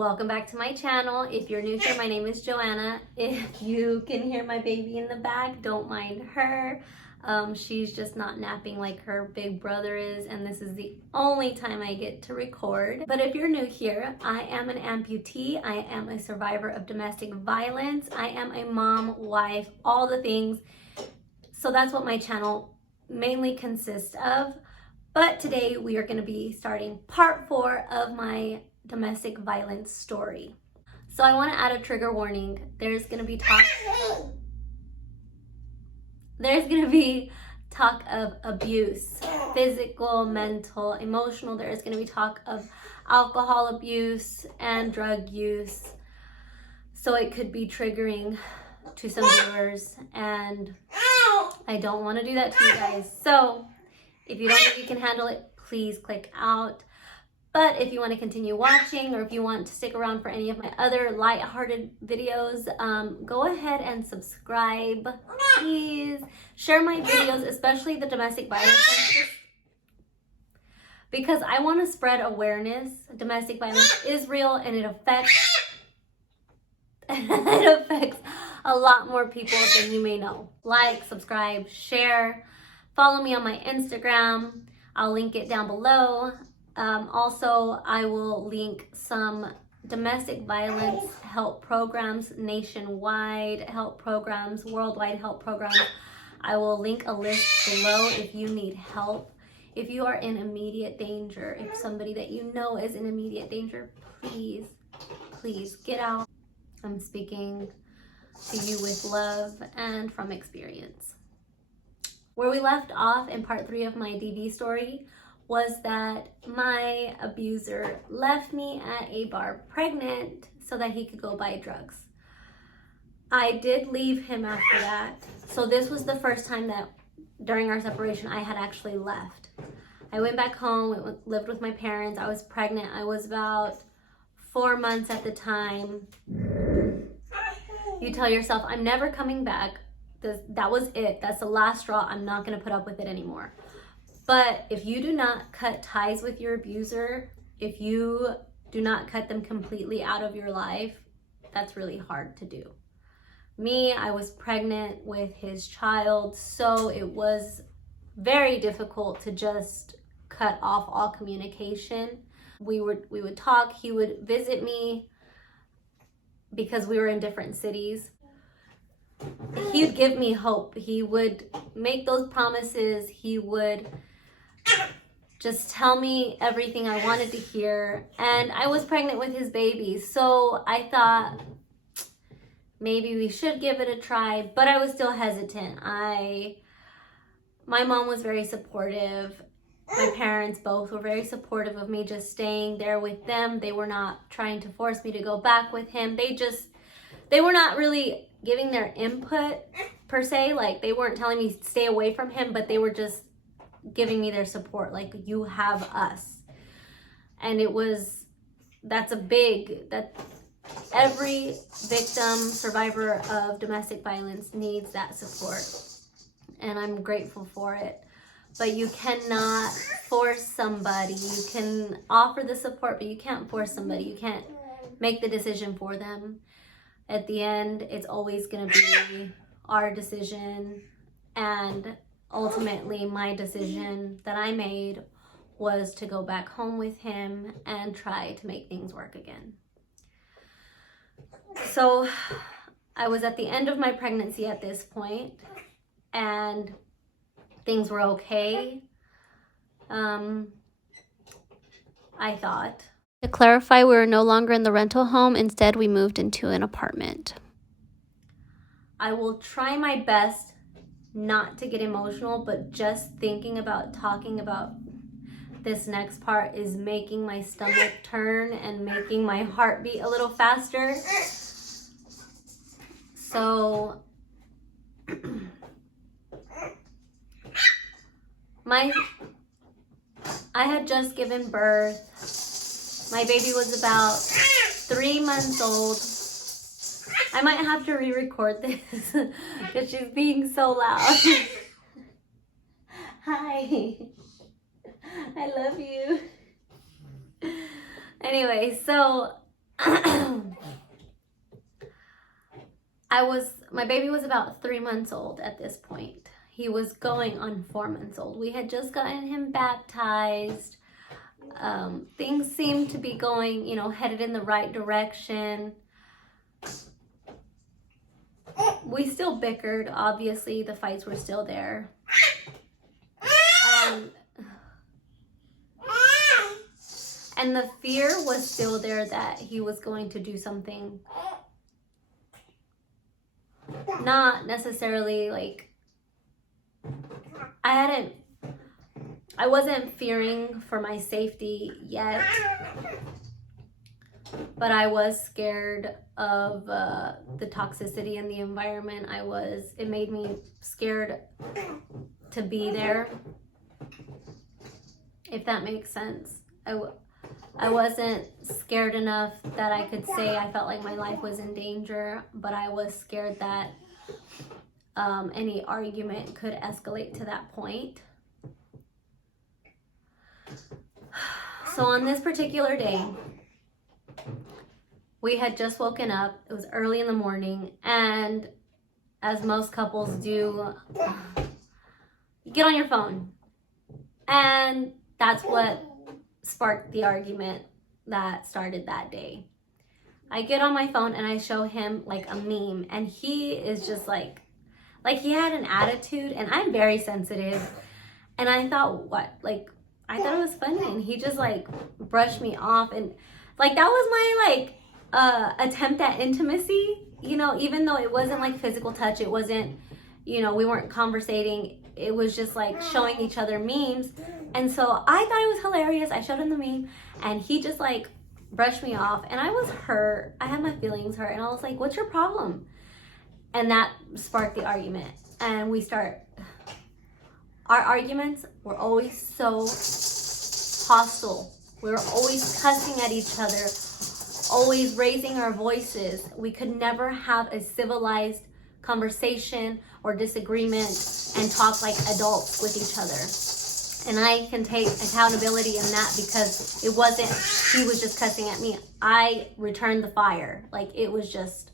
Welcome back to my channel. If you're new here, my name is Joanna. If you can hear my baby in the back, don't mind her. She's just not napping like her big brother is, and this is the only time I get to record. But if you're new here, I am an amputee. I am a survivor of domestic violence. I am a mom, wife, all the things. So that's what my channel mainly consists of. But today we are going to be starting part 4 of my domestic violence story. So I want to add a trigger warning. There's going to be talk of abuse, physical, mental, emotional. There is going to be talk of alcohol abuse and drug use. So it could be triggering to some viewers, and I don't want to do that to you guys. So if you don't think you can handle it, please click out. But if you want to continue watching, or if you want to stick around for any of my other lighthearted videos, go ahead and subscribe, please. Share my videos, especially the domestic violence ones, because I want to spread awareness. Domestic violence is real, and it affects a lot more people than you may know. Like, subscribe, share, follow me on my Instagram. I'll link it down below. Also, I will link some domestic violence help programs, nationwide help programs, worldwide help programs. I will link a list below if you need help. If you are in immediate danger, if somebody that you know is in immediate danger, please, please get out. I'm speaking to you with love and from experience. Where we left off in part 3 of my DV story was that my abuser left me at a bar pregnant so that he could go buy drugs. I did leave him after that. So this was the first time that during our separation I had actually left. I went back home, lived with my parents. I was pregnant. I was about 4 months at the time. You tell yourself, I'm never coming back. That was it. That's the last straw. I'm not going to put up with it anymore. But if you do not cut ties with your abuser, if you do not cut them completely out of your life, that's really hard to do. Me, I was pregnant with his child, so it was very difficult to just cut off all communication. We would talk, he would visit me because we were in different cities. He would give me hope. He would make those promises. He would just tell me everything I wanted to hear. And I was pregnant with his baby, so I thought maybe we should give it a try, but I was still hesitant. My mom was very supportive. My parents both were very supportive of me just staying there with them. They were not trying to force me to go back with him. They were not really giving their input per se. Like, they weren't telling me stay away from him, but they were just giving me their support. Like, you have us. And that every victim, survivor of domestic violence needs that support. And I'm grateful for it. But you cannot force somebody. You can offer the support, but you can't force somebody. You can't make the decision for them. At the end, it's always going to be our decision. And ultimately, my decision that I made was to go back home with him and try to make things work again. So I was at the end of my pregnancy at this point, and things were okay, I thought. To clarify, we were no longer in the rental home. Instead, we moved into an apartment. I will try my best not to get emotional, but just thinking about talking about this next part is making my stomach turn and making my heart beat a little faster. So I had just given birth. My baby was about 3 months old. I might have to re-record this because she's being so loud. Hi. I love you. Anyway, so My baby was about 3 months old at this point. He was going on 4 months old. We had just gotten him baptized. Things seemed to be going, headed in the right direction. We still bickered. Obviously, the fights were still there. And the fear was still there that he was going to do something. Not necessarily like, I wasn't fearing for my safety yet, but I was scared of the toxicity in the environment. It made me scared to be there, if that makes sense. I wasn't scared enough that I could say I felt like my life was in danger, but I was scared that any argument could escalate to that point. So on this particular day, we had just woken up. It was early in the morning, and as most couples do, you get on your phone. And that's what sparked the argument that started that day. I get on my phone and I show him like a meme, and he is just like he had an attitude, and I'm very sensitive, and I thought, I thought it was funny, and he just like brushed me off, and like that was my attempt at intimacy, even though it wasn't like physical touch, it wasn't, we weren't conversating, it was just like showing each other memes. And so I thought it was hilarious. I showed him the meme, and he just like brushed me off, and I was hurt. I had my feelings hurt, and I was like, what's your problem? And that sparked the argument. And our arguments were always so hostile. We were always cussing at each other, always raising our voices. We could never have a civilized conversation or disagreement and talk like adults with each other. And I can take accountability in that, because he was just cussing at me. I returned the fire. It was just,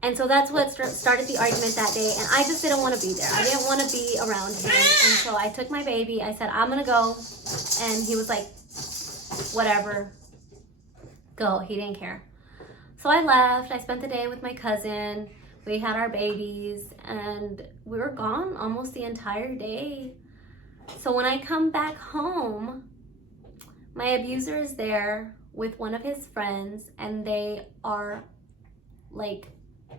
and so that's what started the argument that day. And I just didn't want to be there. I didn't want to be around him. And so I took my baby. I said, I'm going to go. And he was like, whatever, go. He didn't care. So I left. I spent the day with my cousin. We had our babies, and we were gone almost the entire day. So when I come back home, my abuser is there with one of his friends, and they are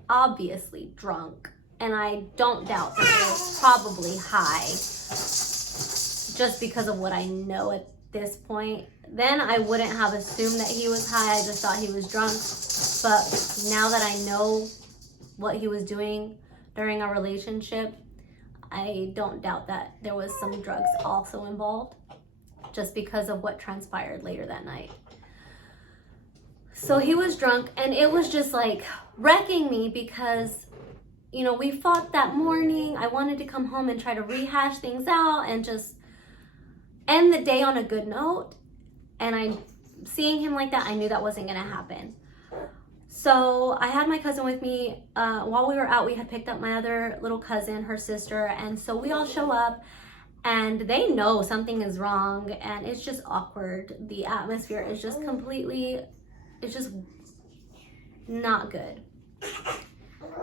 obviously drunk. And I don't doubt that they're probably high, just because of what I know at this point. Then I wouldn't have assumed that he was high. I just thought he was drunk. But now that I know what he was doing during our relationship, I don't doubt that there was some drugs also involved, just because of what transpired later that night. So he was drunk, and it was just wrecking me, because we fought that morning. I wanted to come home and try to rehash things out and just end the day on a good note. And seeing him like that, I knew that wasn't gonna happen. So I had my cousin with me. While we were out, we had picked up my other little cousin, her sister, and so we all show up, and they know something is wrong, and it's just awkward. The atmosphere is just it's just not good.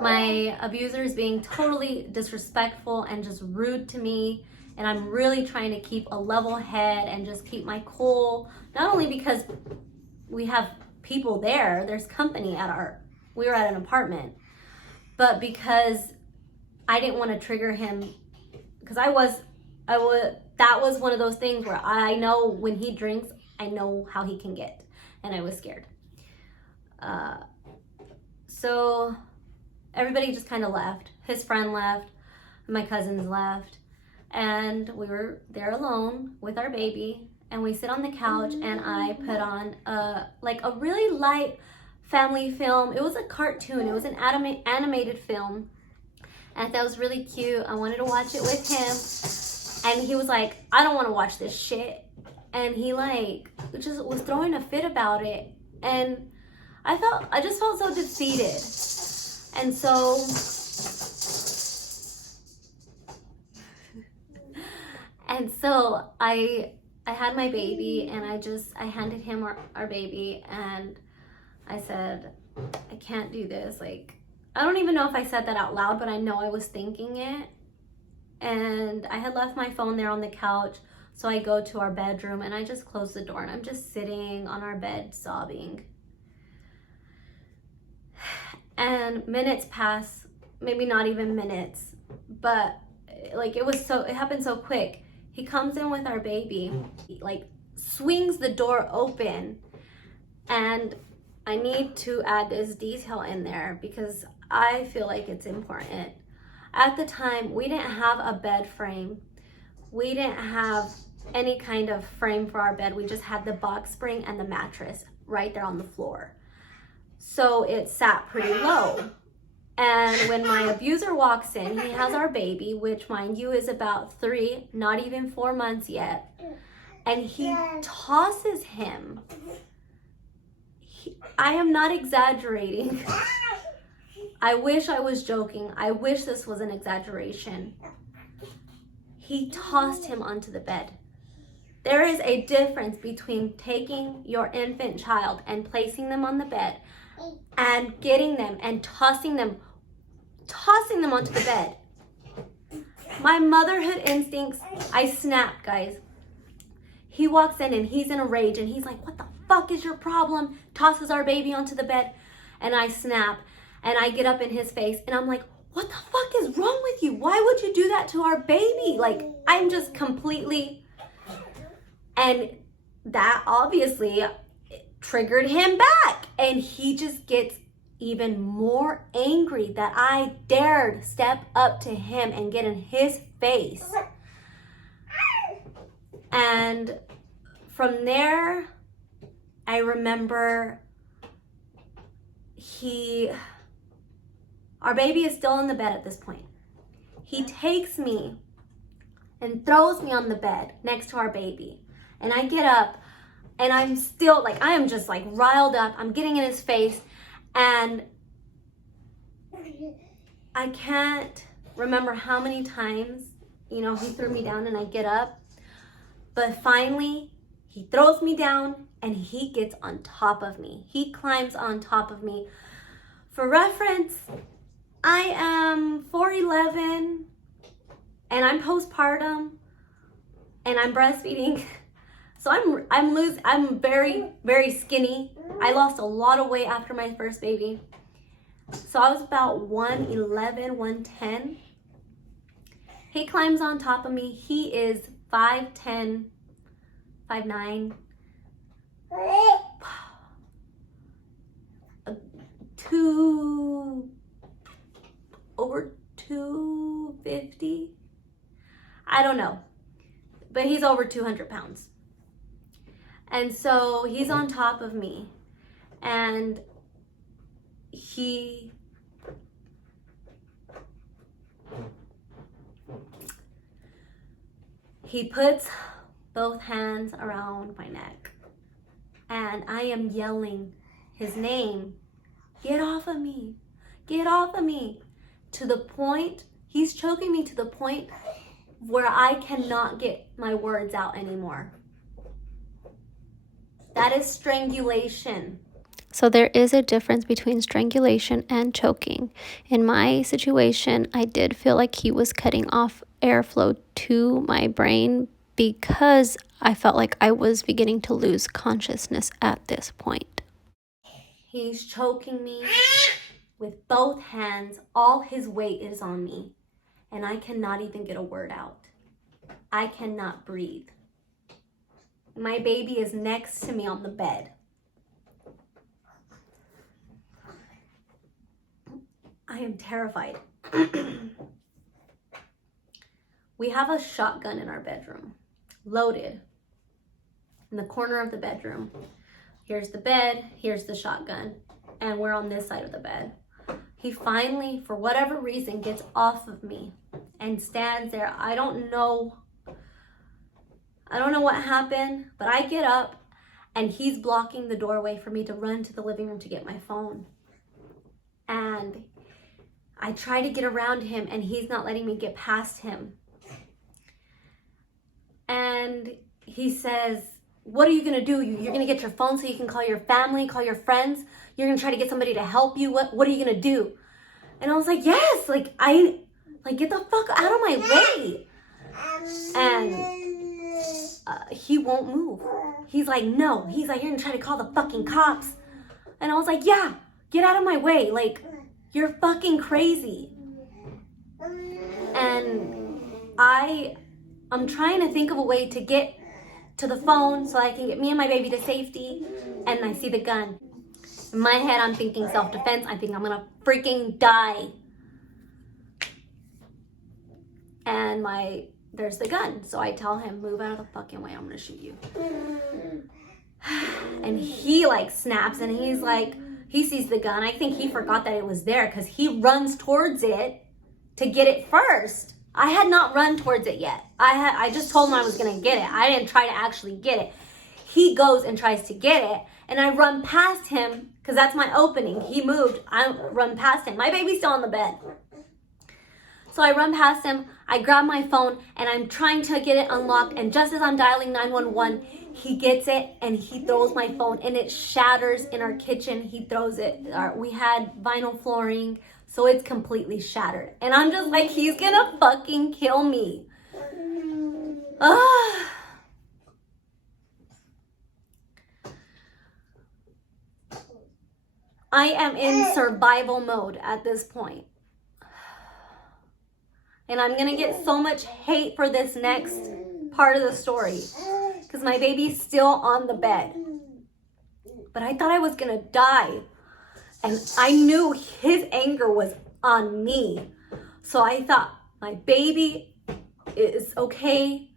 My abuser is being totally disrespectful and just rude to me, and I'm really trying to keep a level head and just keep my cool, not only because we have people there's company we were at an apartment, but because I didn't want to trigger him, because that was one of those things where I know when he drinks, I know how he can get, and I was scared. So everybody just kind of left. His friend left, my cousins left, and we were there alone with our baby. And we sit on the couch, and I put on a really light family film. It was a cartoon. It was an animated film. And that was really cute. I wanted to watch it with him. And he was like, I don't want to watch this shit. And he just was throwing a fit about it. And I just felt so defeated. And so I had my baby, and I handed him our baby, and I said, I can't do this. Like, I don't even know if I said that out loud, but I know I was thinking it. And I had left my phone there on the couch. So I go to our bedroom and I just close the door, and I'm just sitting on our bed sobbing. And minutes pass, maybe not even minutes, but like it happened so quick. He comes in with our baby, he like swings the door open, and I need to add this detail in there because I feel like it's important. At the time, we didn't have a bed frame. We didn't have any kind of frame for our bed. We just had the box spring and the mattress right there on the floor. So it sat pretty low. And when my abuser walks in, he has our baby, which mind you is about 3, not even 4 months yet. And he tosses him. I am not exaggerating. I wish I was joking. I wish this was an exaggeration. He tossed him onto the bed. There is a difference between taking your infant child and placing them on the bed and getting them and tossing them onto the bed. My motherhood instincts, I snapped, guys. He walks in and he's in a rage and he's like, what the fuck is your problem? Tosses our baby onto the bed, and I snap and I get up in his face and I'm like, what the fuck is wrong with you? Why would you do that to our baby? Like, I'm just completely, and that obviously triggered him back, and he just gets even more angry that I dared step up to him and get in his face. And from there, I remember our baby is still in the bed at this point. He takes me and throws me on the bed next to our baby. And I get up and I'm still like, I am just like riled up. I'm getting in his face, and I can't remember how many times, he threw me down and I get up. But finally, he throws me down and he gets on top of me. He climbs on top of me. For reference, I am 4'11" and I'm postpartum and I'm breastfeeding. So I'm very, very skinny. I lost a lot of weight after my first baby. So I was about 111, 110. He climbs on top of me. He is 5'10", 5'9". Over 250. I don't know, but he's over 200 pounds. And so he's on top of me, and he puts both hands around my neck, and I am yelling his name, get off of me, get off of me, to the point, he's choking me to the point where I cannot get my words out anymore. That is strangulation. So there is a difference between strangulation and choking. In my situation, I did feel like he was cutting off airflow to my brain because I felt like I was beginning to lose consciousness at this point. He's choking me with both hands. All his weight is on me, and I cannot even get a word out. I cannot breathe. My baby is next to me on the bed. I am terrified. We have a shotgun in our bedroom, loaded in the corner of the bedroom. Here's the bed, here's the shotgun, and we're on this side of the bed. He finally, for whatever reason, gets off of me and stands there. I don't know what happened, but I get up and he's blocking the doorway for me to run to the living room to get my phone. And I try to get around him, and he's not letting me get past him. And he says, what are you gonna do? You're gonna get your phone so you can call your family, call your friends? You're gonna try to get somebody to help you? What are you gonna do? And I was like, yes, get the fuck out of my way. And he won't move. He's like, no. He's like, you're gonna try to call the fucking cops. And I was like, yeah, get out of my way. Like, you're fucking crazy. And I'm trying to think of a way to get to the phone so I can get me and my baby to safety. And I see the gun. In my head, I'm thinking self-defense. I think I'm gonna freaking die. And there's the gun. So I tell him, move out of the fucking way. I'm gonna shoot you. And he like snaps, and he's like, he sees the gun. I think he forgot that it was there, because he runs towards it to get it first. I had not run towards it yet. I just told him I was gonna get it. I didn't try to actually get it. He goes and tries to get it, and I run past him, because that's my opening. He moved, I run past him. My baby's still on the bed. So I run past him, I grab my phone, and I'm trying to get it unlocked, and just as I'm dialing 911, he gets it, and he throws my phone, and it shatters in our kitchen. He throws it. We had vinyl flooring, so it's completely shattered. And I'm just like, he's gonna fucking kill me. I am in survival mode at this point. And I'm gonna get so much hate for this next part of the story, because my baby's still on the bed. But I thought I was gonna die. And I knew his anger was on me. So I thought, my baby is okay.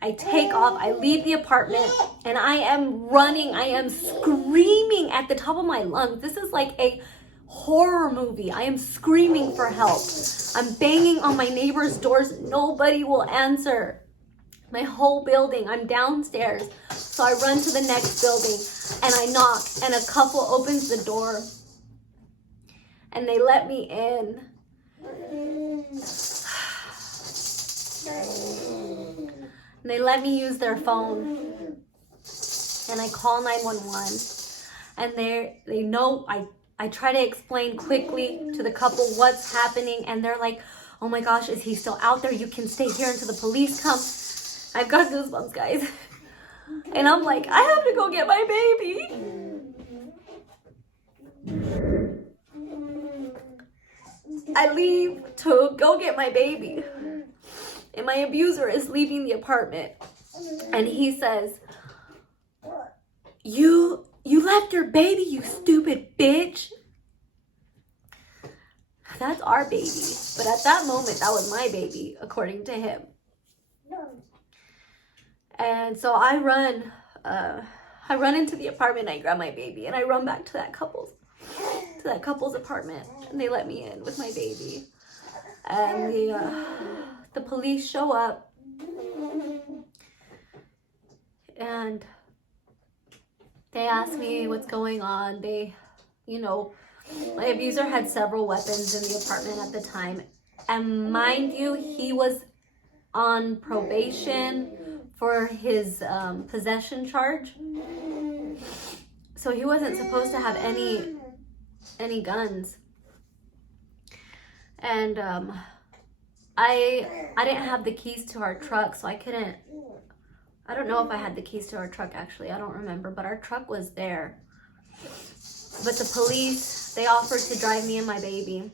I take off, I leave the apartment, and I am running. I am screaming at the top of my lungs. This is like a horror movie. I am screaming for help. I'm banging on my neighbor's doors. Nobody will answer. My whole building, I'm downstairs. So I run to the next building, and I knock, and a couple opens the door, and they let me in. And they let me use their phone, and I call 911, and they know. I try to explain quickly to the couple what's happening, and they're like, oh my gosh, is he still out there? You can stay here until the police come. I've got goosebumps, guys. And I'm like, I have to go get my baby. I leave to go get my baby, and my abuser is leaving the apartment, and he says, you left your baby, you stupid bitch. That's our baby. But at that moment, that was my baby, according to him. And so I run into the apartment, I grab my baby, and I run back to that couple's apartment, and they let me in with my baby. And the police show up, and they ask me what's going on. My abuser had several weapons in the apartment at the time. And mind you, he was on probation for his possession charge. So he wasn't supposed to have any guns. And I didn't have the keys to our truck, so I don't know if I had the keys to our truck, actually. I don't remember, but our truck was there. But the police, they offered to drive me and my baby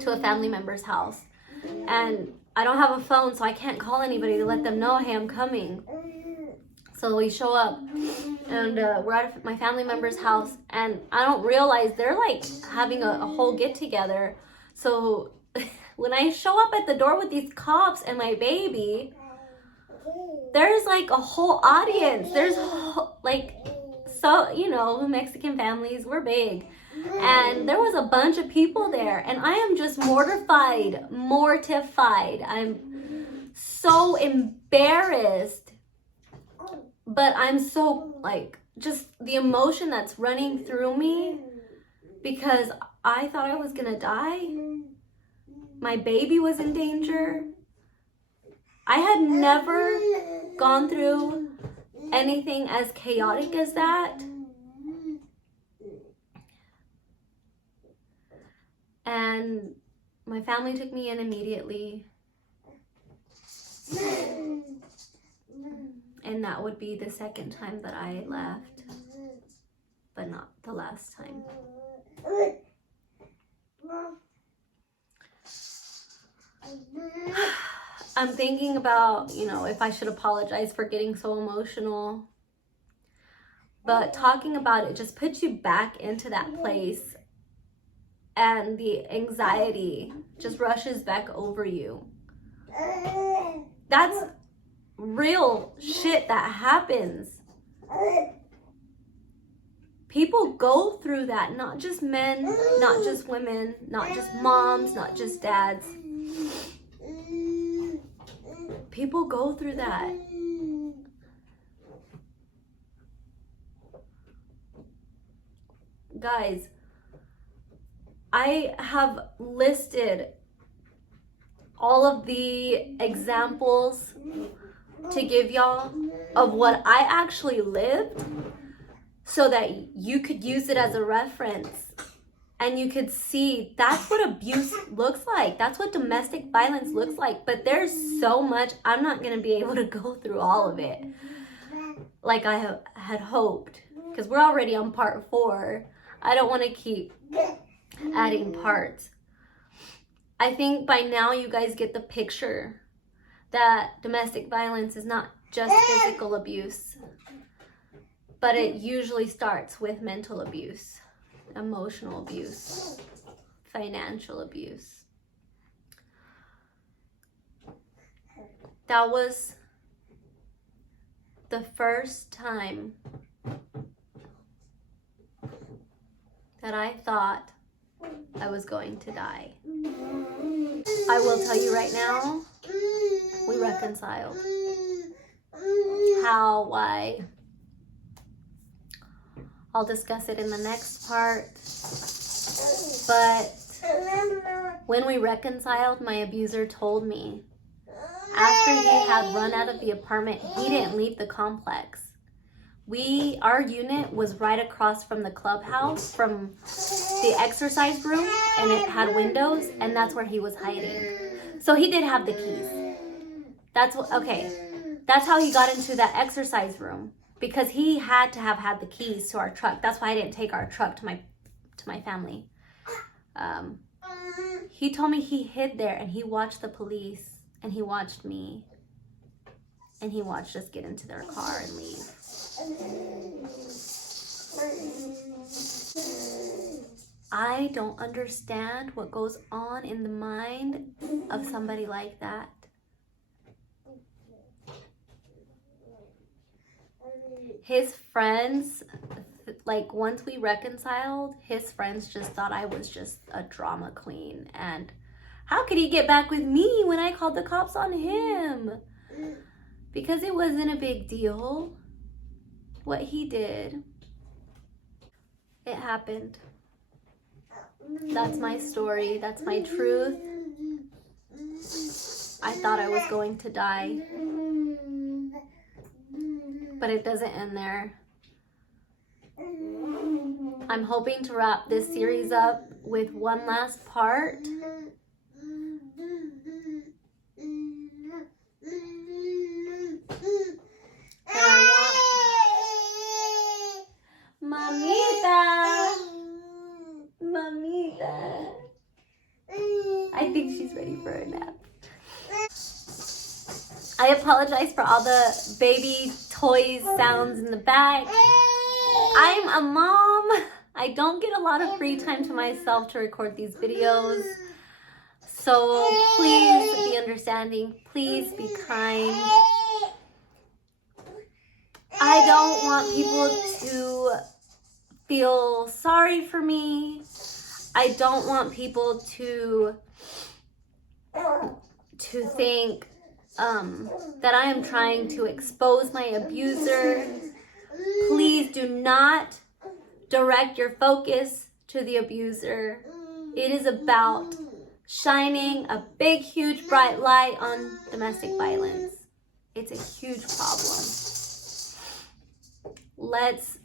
to a family member's house. And I don't have a phone, so I can't call anybody to let them know, hey, I'm coming. So we show up, and we're at my family member's house, and I don't realize they're like having a whole get together. So when I show up at the door with these cops and my baby, there's like a whole audience. There's Mexican families, we're big. And there was a bunch of people there, and I am just mortified. I'm so embarrassed But I'm so, like, just the emotion that's running through me because I thought I was gonna die. My baby was in danger. I had never gone through anything as chaotic as that. And my family took me in immediately. And that would be the second time that I left, but not the last time. I'm thinking about, you know, if I should apologize for getting so emotional. But talking about it just puts you back into that place, and the anxiety just rushes back over you. That's real shit that happens. People go through that, not just men, not just women, not just moms, not just dads. People go through that. Guys, I have listed all of the examples to give y'all of what I actually lived so that you could use it as a reference and you could see that's what abuse looks like. That's what domestic violence looks like. But there's so much. I'm not going to be able to go through all of it like I had hoped, because we're already on part 4. I don't want to keep adding parts. I think by now you guys get the picture that domestic violence is not just physical abuse, but it usually starts with mental abuse, emotional abuse, financial abuse. That was the first time that I thought I was going to die. I will tell you right now, we reconciled. How, why? I'll discuss it in the next part. But when we reconciled, my abuser told me after he had run out of the apartment, he didn't leave the complex. Our unit was right across from the clubhouse, from the exercise room, and it had windows, and that's where he was hiding. So he did have the keys. That's how he got into that exercise room, because he had to have had the keys to our truck. That's why I didn't take our truck to my family. He told me he hid there and he watched the police and he watched me and he watched us get into their car and leave. I don't understand what goes on in the mind of somebody like that. His friends, like, once we reconciled, his friends just thought I was just a drama queen. And how could he get back with me when I called the cops on him? Because it wasn't a big deal what he did. It happened. That's my story. That's my truth. I thought I was going to die. But it doesn't end there. I'm hoping to wrap this series up with one last part. And I want... Mamita. I think she's ready for a nap. I apologize for all the baby toys sounds in the back. I'm a mom. I don't get a lot of free time to myself to record these videos. So please be understanding. Please be kind. I don't want people to feel sorry for me. I don't want people to think that I am trying to expose my abuser. Please do not direct your focus to the abuser. It is about shining a big, huge, bright light on domestic violence. It's a huge problem. Let's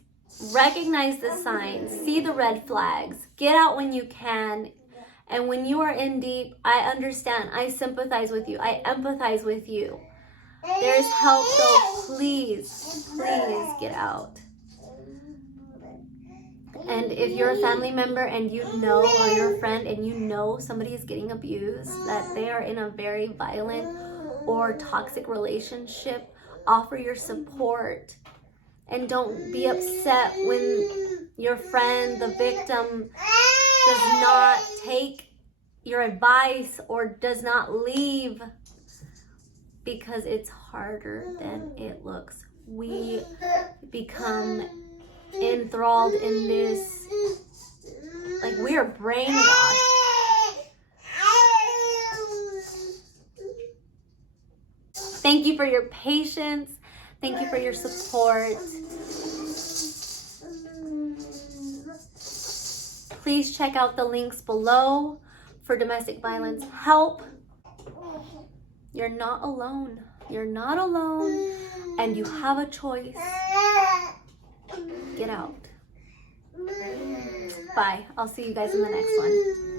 recognize the signs, see the red flags, get out when you can. And when you are in deep, I understand, I sympathize with you, I empathize with you. There's help though, please, please get out. And if you're a family member and you know, or you're a friend and you know somebody is getting abused, that they are in a very violent or toxic relationship, offer your support. And don't be upset when your friend, the victim, does not take your advice or does not leave, because it's harder than it looks. We become enthralled in this, like we are brainwashed. Thank you for your patience. Thank you for your support. Please check out the links below for domestic violence help. You're not alone. You're not alone, and you have a choice. Get out. Bye. I'll see you guys in the next one.